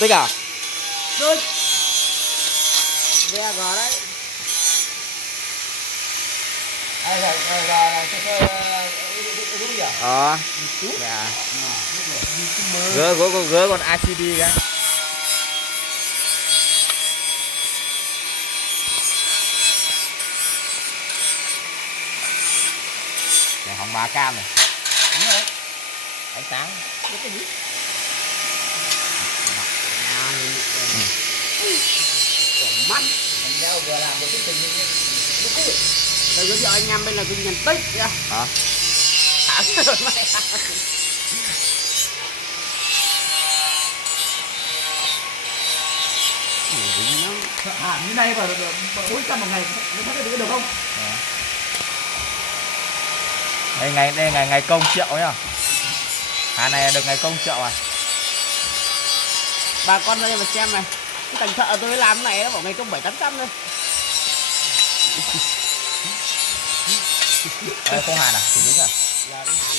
Tích à? Tích. Ve gò đấy. Đây là Dạ. Gỡ con ICD cái. Này hồng 3 cam này. đúng rồi. Ánh sáng. Cái gì? Mắt. Anh đeo vừa làm được cái tình như nó cũ. Tôi giới thiệu anh em bên là kinh nhận tích nha. Hả? Thả cái rồi mày. Như này vào 400 một ngày nó thấy được không? Đây ngày công triệu nhá. Hàng này được ngày công triệu à? Bà con đây mà xem này. Cái thằng thợ tôi làm cái này nó bảo ngày công 700-800 thôi. Đây không hàn à? Chỉ đúng à? Là anh Hàn.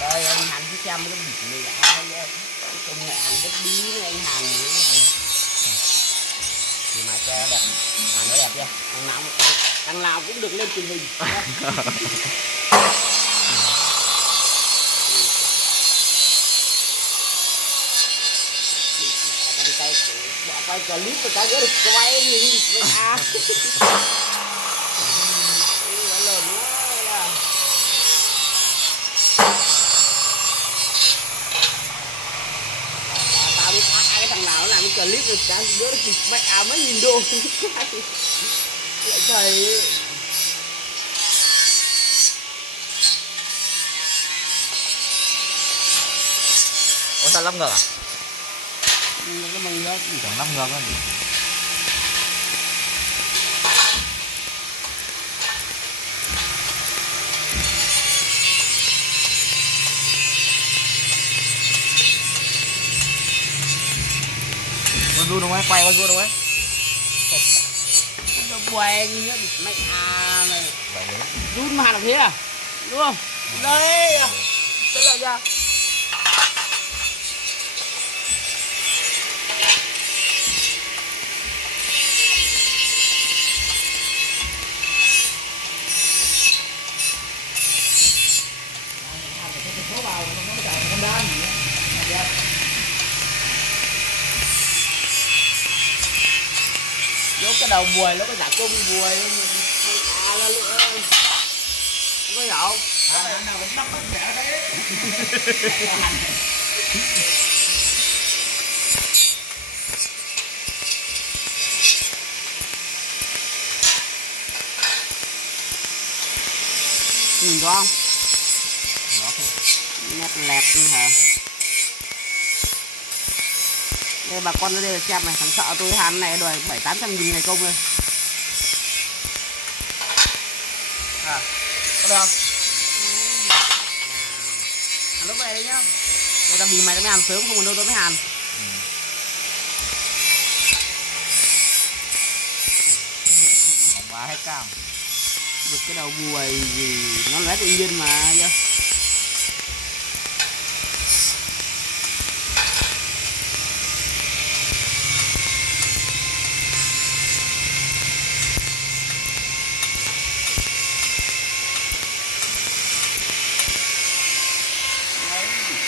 Đây anh Hàn cứ xem cái bịch này ai công nghệ Hàn rất bí với anh Hàn này. Thì mà cho đẹp, Hàn nó đẹp chưa? Thằng nào cũng được lên truyền hình. Quay clip với cái gỡ được quay gì với a. Tao biết ai cái thằng nào nó làm cái clip rồi cả gỡ được mẹ mấy nghìn đô. Lại trời. Ủa sao lắp ngược à? Cái mông đó Chẳng lắp ngược á. Con run không ấy? Quay con run không ấy? nó quay như bị mẹ này. Vậy đấy. Run mà là thế à? Đúng không? Đây à. Thế là ra. Nó cái đầu buồi nó có giả công buồi nó lựa có hiểu không? Nào cũng bắt bắt rẻ thế. Nhìn có không? Nó không. Nét lẹt hả? Đây bà con ở đây là xem này, thằng sợ tôi Hàn này đòi 700-800 nghìn ngày công thôi. À, có được không? Lúc này đấy nhá. Người ta vì mày tao mới Hàn sớm, không còn đâu tao mới Hàn. Hồng 3 hết cam. Được cái đầu buồi gì nó lóe tự nhiên mà chứ.